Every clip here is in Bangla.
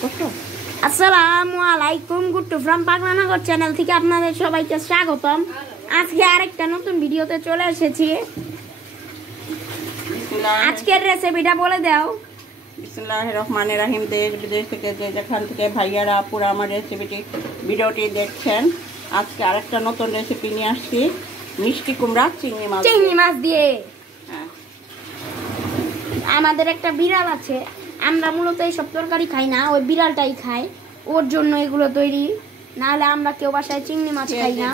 আসসালামু আলাইকুম, গুড্ডু ফ্রম পাগলানগর চ্যানেল থেকে আপনাদের সবাইকে স্বাগতম। আজকে আরেকটা নতুন ভিডিওতে চলে এসেছি। আজকের রেসিপিটা বলে দাও। বিসমিল্লাহির রহমানির রহিম। দেশ বিদেশ থেকে যেখান থেকে ভাইয়ারা আপুরা আমার ভিডিওটি দেখছেন, আজকে আরেকটা নতুন রেসিপি নিয়ে আসছি। মিষ্টি কুমড়া চিংড়ি মাছ দিয়ে। হ্যাঁ, আমাদের একটা বিড়াল আছে, আমরা মূলত এইসব তরকারি খাই না, ওই বিড়ালটাই খায়, ওর জন্য এগুলো তৈরি। নাহলে আমরা কেউ বাসায় চিংড়ি মাছ খাই না।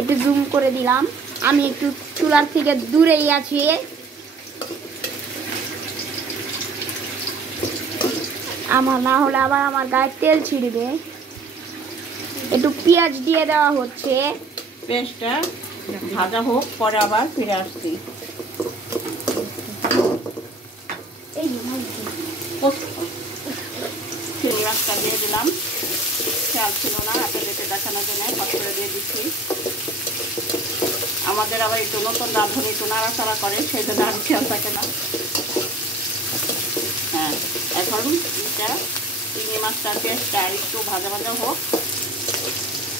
একটু জুম করে দিলাম, আমি একটু চুলার থেকে দূরেই আছি। আমার না হলে আবার আমার গায়ে তেল ছিড়বে। একটু পেঁয়াজ দিয়ে দেওয়া হচ্ছে। পেঁয়াজটা ভাজা হোক, পরে আবার ফিরে আসছি। চিংড়ি মাছটা দিয়ে দিলাম, খেয়াল ছিল না, আপনাদেরকে দেখানোর জন্য ফট করে দিয়ে দিচ্ছি। আমাদের আবার একটু নতুন রাঁধুনি একটু নাড়াচাড়া করে, সেই জন্য আর খেয়াল থাকে না। হ্যাঁ, এখন এটা চিংড়ি মাছটার পেঁয়াজটা একটু ভাজা ভাজা হোক।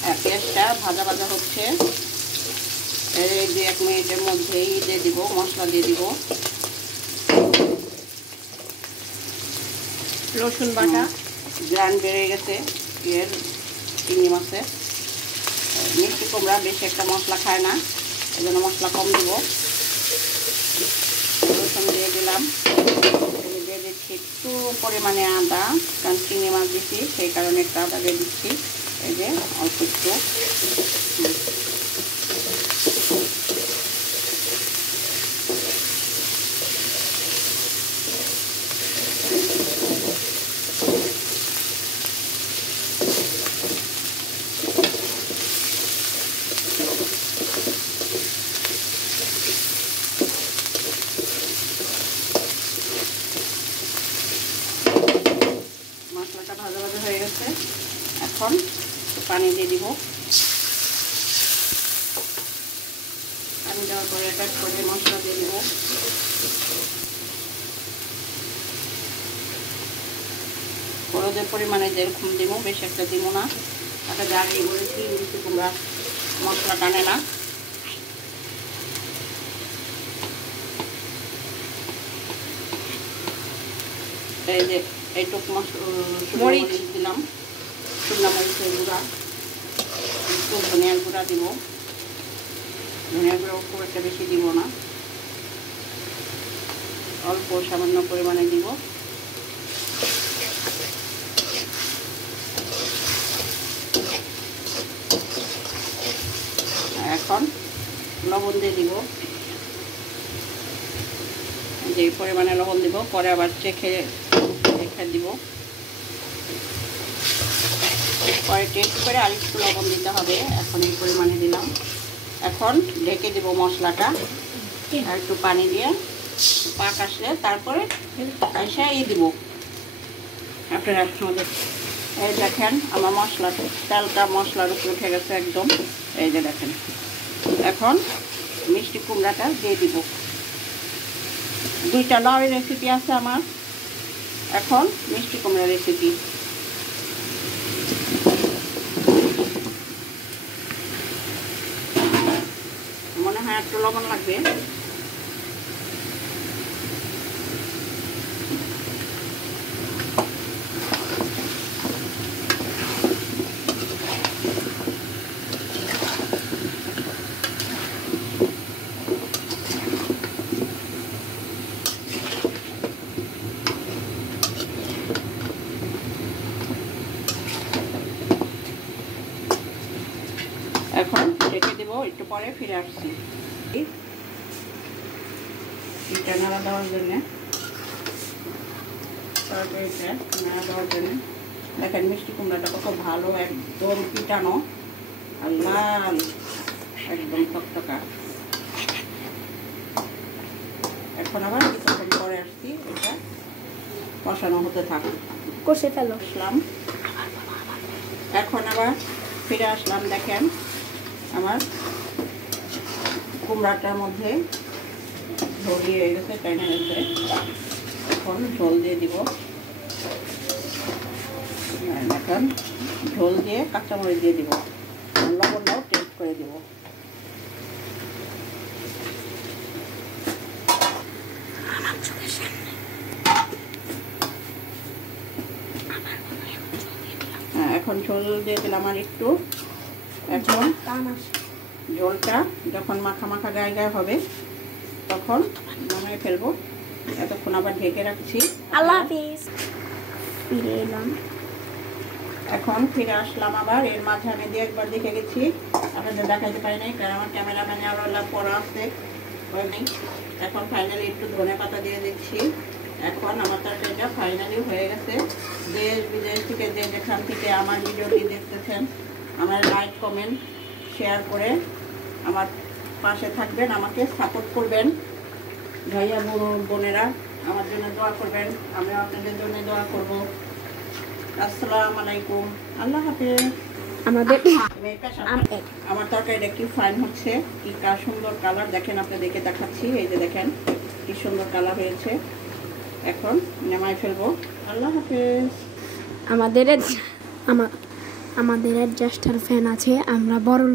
হ্যাঁ, পেঁয়াজটা ভাজা ভাজা হচ্ছে। এই 1 মিনিটের মধ্যেই দিয়ে দিব, মশলা দিয়ে দিব। রসুন বাটা, গ্রান বেড়ে গেছে এর চিংড়ি মাছে। মিষ্টি কুমড়া বেশি একটা মশলা খায় না, এই জন্য মশলা কম দেব। রসুন দিয়ে দিলাম, দিয়ে দিচ্ছি একটু পরিমাণে আদা, কারণ চিংড়ি মাছ দিচ্ছি সেই কারণে একটু আদা দিয়ে দিচ্ছি। এই যে অল্প একটু। মশলাটা ভাজা ভাজা হয়ে গেছে, এখন পানি দিয়ে দিব। পানি দেওয়ার পরে এক এক করে মশলা দিয়ে দিব। হলুদের পরিমাণে যেরকম দিব, বেশি একটা দিব না। একটা জারি বলেছি মিষ্টি কুমড়া মশলা টানে না। এই যে এইটুকু মরিচ দিলাম, শুকনো মরিচের গুঁড়া, একটু ধনিয়ার গুঁড়া দিব। ধনিয়ার গুঁড়া খুব একটা বেশি দিব না, অল্প সামান্য পরিমাণে দিব। এখন লবণ দিয়ে দিব, যে পরিমাণে লবণ দিব, পরে আবার চেখে দিব। পরে টেস্ট করে আর একটু লবণ দিতে হবে। এখন এই পরিমাণে দিলাম। এখন ঢেকে দিব মশলাটা, আর একটু পানি দিয়ে পাক আসলে তারপরে এসে দিব। আপনারা আমাদের এই দেখেন আমার মশলাটা, তেলটা মশলার উপরে উঠে গেছে একদম। এই যে দেখেন, এখন মিষ্টি কুমড়াটা দিয়ে দিব। 2টা লাউয়ের রেসিপি আছে আমার, এখন মিষ্টি কুমড়া রেসিপি। মনে হয় একটু লবণ লাগবে। এখন ঢেকে দেবো, একটু পরে ফিরে আসছি। এটা নাড়া দেওয়ার জন্যে, দেখেন মিষ্টি কুমড়াটা কত ভালো, একদম পিটানো আর লাল, একদম টকটকা। এখন আবার কিছুক্ষণ পরে আসছি, এটা কষানো হতে থাকে, কষে ফেলো। এখন আবার ফিরে আসলাম। দেখেন আমার কুমড়াটার মধ্যে ঝোল দিয়ে গেছে, টেনে গেছে। এখন ঝোল দিয়ে দিব। এখন ঝোল দিয়ে কাঁচামরিচ দিয়ে দিব, লবণটাও টেস্ট করে দিব। হ্যাঁ, এখন ঝোল দিয়ে দিলাম আর একটু। এখন ঝোলটা যখন মাখা মাখা গায়ে গায়ে হবে তখন নামিয়ে ফেলবো। এতক্ষণ আবার ঢেকে রাখছি। আল্লাহ হাফেজ। ফিরে এলাম, এখন ফিরে আসলাম আবার। এর মাঝে আমি দিয়ে একবার দেখে গেছি, আপনাদের দেখাইতে পারি নাই কারণ আমার ক্যামেরাম্যানে আরো পড়া আছে হয়নি। এখন ফাইনালি একটু ধনে পাতা দিয়ে দিচ্ছি। এখন আমার তরকারিটা ফাইনালি হয়ে গেছে। দেশ বিদেশ থেকে যে যেখান থেকে আমার ভিডিওটি দেখতেছেন, আমার লাইক কমেন্ট শেয়ার করে আমার পাশে থাকবেন, আমাকে সাপোর্ট করবেন। ভাইয়া বোনেরা আমার জন্য দোয়া করবেন, আমিও আপনাদের জন্য দোয়া করব। আসসালামু আলাইকুম, আল্লাহ হাফেজ। আমার তরকারিটা কি ফাইন হচ্ছে, কি সুন্দর কালার দেখেন, আপনাদেরকে দেখাচ্ছি। এই যে দেখেন কি সুন্দর কালার হয়েছে। এখন নামাই ফেলবো। আল্লাহ হাফেজ। আমাদের অ্যাডজাস্টার ফ্যান আছে, আমরা বড় লোক।